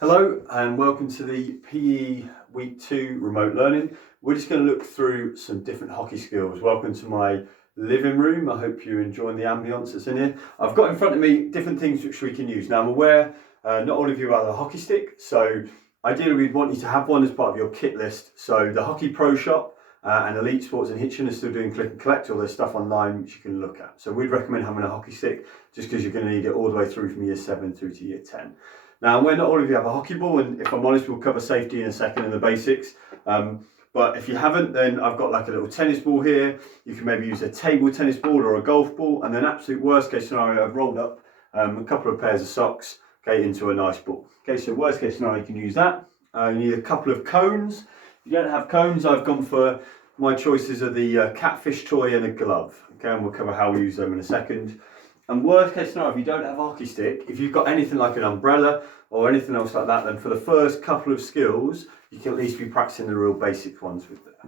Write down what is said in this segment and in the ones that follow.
Hello and welcome to the PE Week 2 remote learning. We're just going to look through some different hockey skills. Welcome to my living room. I hope you're enjoying the ambience that's in here. I've got in front of me different things which we can use. Now I'm aware not all of you have a hockey stick, so ideally we'd want you to have one as part of your kit list. So the Hockey Pro Shop and Elite Sports in Hitchin are still doing click and collect, or there's stuff online which you can look at. So we'd recommend having a hockey stick just because you're going to need it all the way through from year 7 through to year 10. Now, when not all of you have a hockey ball, and if I'm honest, we'll cover safety in a second and the basics. But if you haven't, then I've got like a little tennis ball here. You can maybe use a table tennis ball or a golf ball. And then absolute worst case scenario, I've rolled up a couple of pairs of socks, okay, into a nice ball. Okay, so worst case scenario, you can use that. You need a couple of cones. If you don't have cones, I've gone for my choices of the catfish toy and a glove. Okay, and we'll cover how we use them in a second. And worst case scenario, if you don't have a hockey stick, if you've got anything like an umbrella or anything else like that, then for the first couple of skills, you can at least be practicing the real basic ones with that.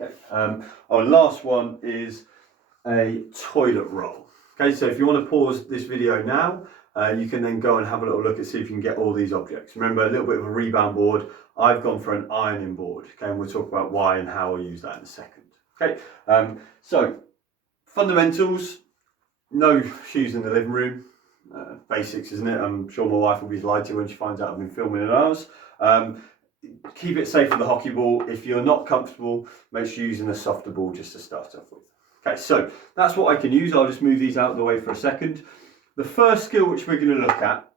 Okay. Our last one is a toilet roll. Okay, so if you want to pause this video now, you can then go and have a little look and see if you can get all these objects. Remember, a little bit of a rebound board. I've gone for an ironing board. Okay, and we'll talk about why and how I use that in a second. Okay, so fundamentals. No shoes in the living room. Basics, isn't it? I'm sure my wife will be delighted when she finds out I've been filming in ours. Keep it safe with the hockey ball. If you're not comfortable, make sure you're using a softer ball just to start off with. Okay, so that's what I can use. I'll just move these out of the way for a second. The first skill which we're going to look at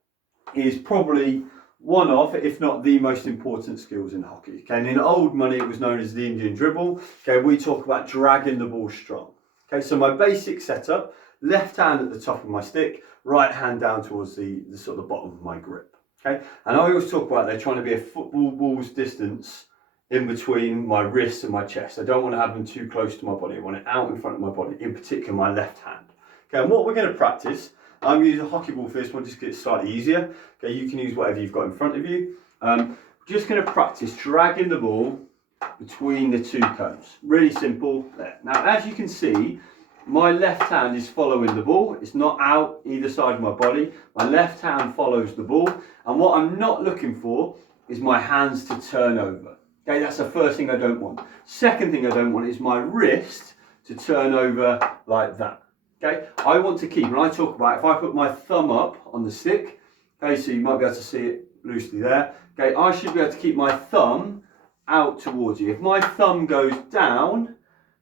is probably one of, if not the most important skills in hockey. Okay, and in old money it was known as the Indian dribble. Okay, we talk about dragging the ball strong. Okay, so my basic setup. Left hand at the top of my stick, right hand down towards the sort of the bottom of my grip. Okay, and I always talk about there trying to be a football ball's distance in between my wrists and my chest. I don't want to have them too close to my body. I want it out in front of my body, in particular my left hand. Okay, and what we're going to practice, I'm going to use a hockey ball for this one just to get it slightly easier. Okay, you can use whatever you've got in front of you. Just going to practice dragging the ball between the two cones. Really simple there. Now, as you can see, my left hand is following the ball. It's not out either side of my body. My left hand follows the ball. And what I'm not looking for is my hands to turn over. Okay, that's the first thing I don't want. Second thing I don't want is my wrist to turn over like that. Okay, I want to keep, and I talk about, if I put my thumb up on the stick, okay, so you might be able to see it loosely there. Okay, I should be able to keep my thumb out towards you. If my thumb goes down,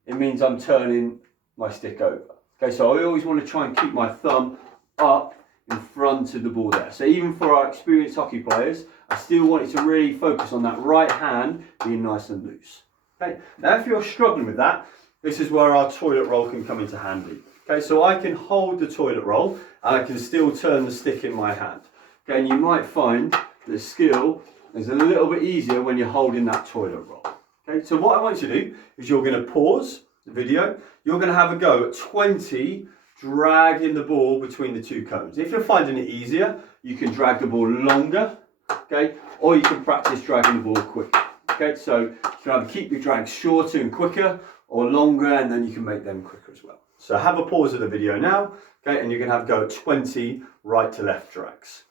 it means I'm turning my stick over. Okay, so I always want to try and keep my thumb up in front of the ball there. So even for our experienced hockey players, I still want you to really focus on that right hand being nice and loose. Okay, now if you're struggling with that, this is where our toilet roll can come into handy. Okay, so I can hold the toilet roll and I can still turn the stick in my hand. Okay, and you might find the skill is a little bit easier when you're holding that toilet roll. Okay, so what I want you to do is you're going to pause the video. You're going to have a go at 20 dragging the ball between the two cones. If you're finding it easier, you can drag the ball longer, okay, or you can practice dragging the ball quicker. Okay, so you can either keep your drags shorter and quicker or longer, and then you can make them quicker as well. So have a pause of the video now, okay, and you're going to have a go at 20 right to left drags.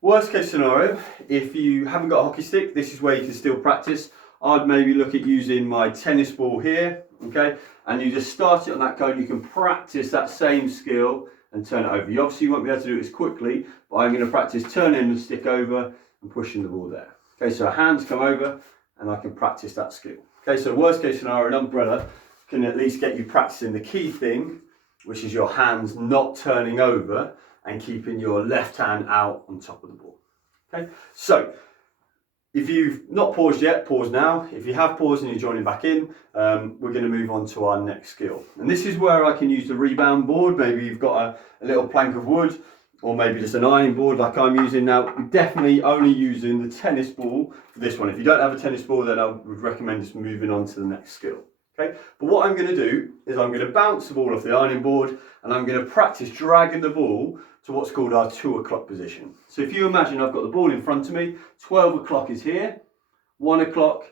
Worst case scenario, if you haven't got a hockey stick, this is where you can still practice. I'd maybe look at using my tennis ball here, okay, and you just start it on that cone. You can practice that same skill and turn it over. You obviously won't be able to do it as quickly, but I'm going to practice turning the stick over and pushing the ball there. Okay, so hands come over and I can practice that skill. Okay, so worst case scenario, an umbrella can at least get you practicing the key thing, which is your hands not turning over and keeping your left hand out on top of the ball. Okay, so if you've not paused yet, pause now. If you have paused and you're joining back in, we're going to move on to our next skill. And this is where I can use the rebound board. Maybe you've got a little plank of wood, or maybe just an ironing board like I'm using now. I'm definitely only using the tennis ball for this one. If you don't have a tennis ball, then I would recommend just moving on to the next skill. Okay, but what I'm going to do is I'm going to bounce the ball off the ironing board and I'm going to practice dragging the ball to what's called our 2 o'clock position. So if you imagine I've got the ball in front of me, 12 o'clock is here, 1 o'clock,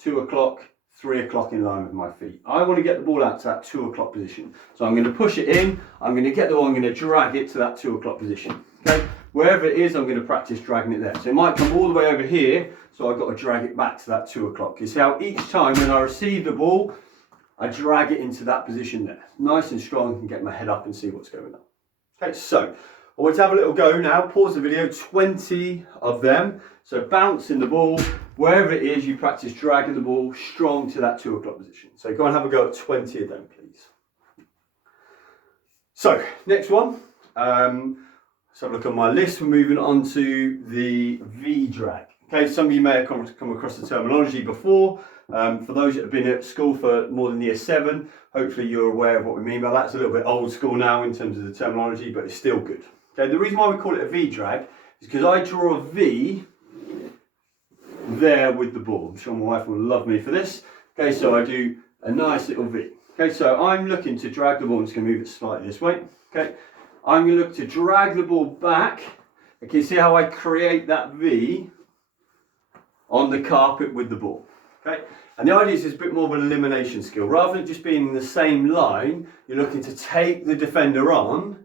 2 o'clock, 3 o'clock in line with my feet. I want to get the ball out to that 2 o'clock position. So I'm going to push it in, I'm going to get the ball, I'm going to drag it to that 2 o'clock position. Okay, wherever it is, I'm going to practice dragging it there. So it might come all the way over here, so I've got to drag it back to that 2 o'clock. You see how each time when I receive the ball, I drag it into that position there. Nice and strong, I can get my head up and see what's going on. Okay, so I want to have a little go now. Pause the video, 20 of them. So bouncing the ball, wherever it is, you practice dragging the ball strong to that 2 o'clock position. So go and have a go at 20 of them, please. So, next one. Let's have a look on my list. We're moving on to the V drag. Okay, some of you may have come across the terminology before. For those that have been at school for more than year 7, hopefully you're aware of what we mean by that. It's a little bit old school now in terms of the terminology, but it's still good. Okay, the reason why we call it a V drag is because I draw a V there with the ball. I'm sure my wife will love me for this. Okay, so I do a nice little V. Okay, so I'm looking to drag the ball. I'm just going to move it slightly this way. Okay, I'm going to look to drag the ball back. Okay, see how I create that V on the carpet with the ball. Okay, and the idea is it's a bit more of an elimination skill. Rather than just being in the same line, you're looking to take the defender on,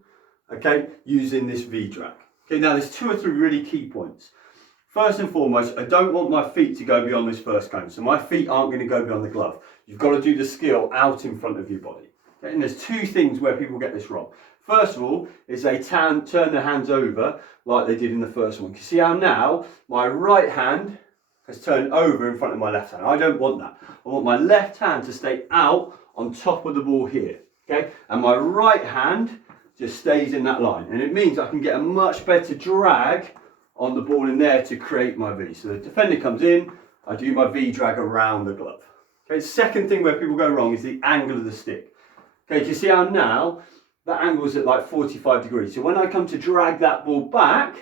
okay, using this V drag. Okay, now there's 2 or 3 really key points. First and foremost, I don't want my feet to go beyond this first cone. So my feet aren't going to go beyond the glove. You've got to do the skill out in front of your body. Okay, and there's 2 things where people get this wrong. First of all, is they turn their hands over like they did in the first one. You see how now my right hand has turned over in front of my left hand. I don't want that. I want my left hand to stay out on top of the ball here. Okay, and my right hand just stays in that line. And it means I can get a much better drag on the ball in there to create my V. So the defender comes in, I do my V drag around the glove. Okay, second thing where people go wrong is the angle of the stick. Okay, you see how now that angle is at like 45 degrees. So when I come to drag that ball back,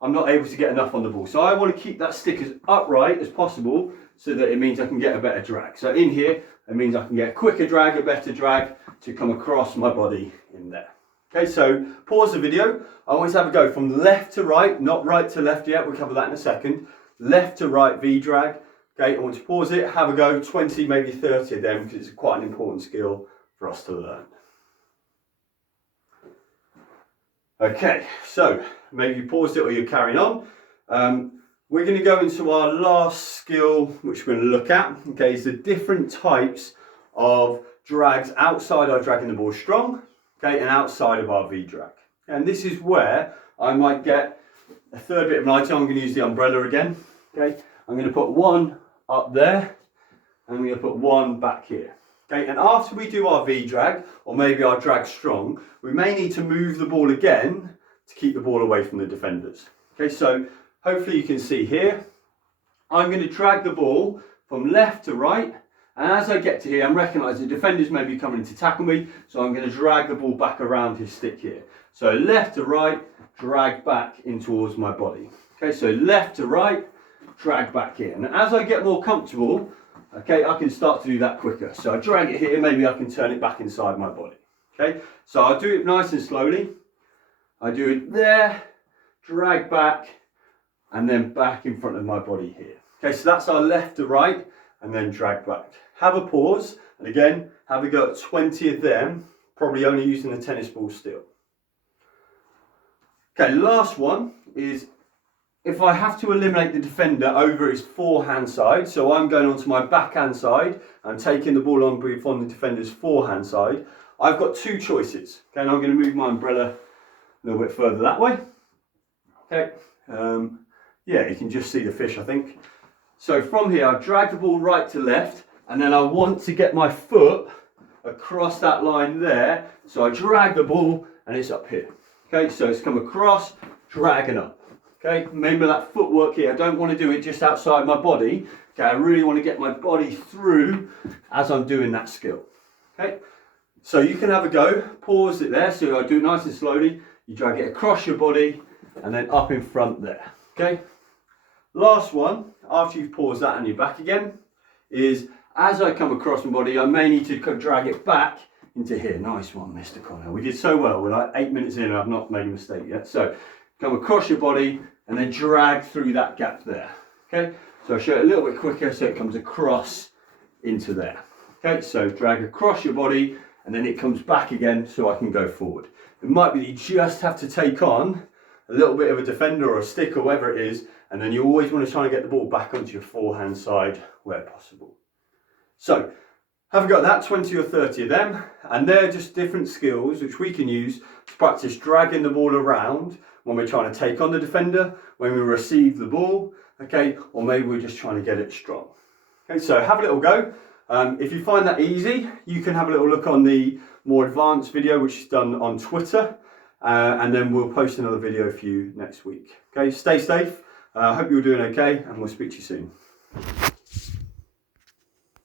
I'm not able to get enough on the ball. So I want to keep that stick as upright as possible so that it means I can get a better drag. So in here, it means I can get a quicker drag, a better drag to come across my body in there. Okay, so pause the video. I want to have a go from left to right, not right to left yet. We'll cover that in a second. Left to right V drag. Okay, I want to pause it, have a go, 20, maybe 30 of them, because it's quite an important skill for us to learn. Okay, so maybe you paused it or you're carrying on. We're going to go into our last skill, which we're going to look at. Okay, is the different types of drags outside our dragging the ball strong, okay, and outside of our V drag. And this is where I might get a third bit of lighting. I'm going to use the umbrella again. Okay, I'm going to put one up there, and I'm going to put one back here. Okay, and after we do our V drag, or maybe our drag strong, we may need to move the ball again to keep the ball away from the defenders. Okay, so hopefully you can see here, I'm going to drag the ball from left to right, and as I get to here, I'm recognising the defenders may be coming in to tackle me, so I'm going to drag the ball back around his stick here. So left to right, drag back in towards my body. Okay, so left to right, drag back here. And as I get more comfortable, okay, I can start to do that quicker. So I drag it here, maybe I can turn it back inside my body. Okay, so I'll do it nice and slowly. I do it there, drag back, and then back in front of my body here. Okay, so that's our left to right, and then drag back. Have a pause, and again, have a go at 20 of them, probably only using the tennis ball still. Okay, last one is if I have to eliminate the defender over his forehand side, so I'm going onto my backhand side, I'm taking the ball on from the defender's forehand side, I've got 2 choices. Okay, and I'm going to move my umbrella a little bit further that way. Okay, yeah, you can just see the fish, I think. So from here, I drag the ball right to left, and then I want to get my foot across that line there. So I drag the ball, and it's up here. Okay, so it's come across, dragging up. Okay, remember that footwork here. I don't want to do it just outside my body. Okay, I really want to get my body through as I'm doing that skill. Okay, so you can have a go. Pause it there. So I do it nice and slowly. You drag it across your body and then up in front there. Okay, last one, after you've paused that and you're back again, is as I come across my body, I may need to drag it back into here. Nice one, Mr. Connor. We did so well. We're like 8 minutes in and I've not made a mistake yet. So come across your body and then drag through that gap there. Okay, so I'll show it a little bit quicker so it comes across into there. Okay, so drag across your body and then it comes back again so I can go forward. It might be that you just have to take on a little bit of a defender or a stick or whatever it is, and then you always want to try and get the ball back onto your forehand side where possible. So have a go at that, 20 or 30 of them, and they're just different skills which we can use to practice dragging the ball around when we're trying to take on the defender, when we receive the ball, okay, or maybe we're just trying to get it strong. Okay, so have a little go. If you find that easy, you can have a little look on the more advanced video which is done on Twitter, and then we'll post another video for you next week. Okay, stay safe. I hope you're doing okay, and we'll speak to you soon.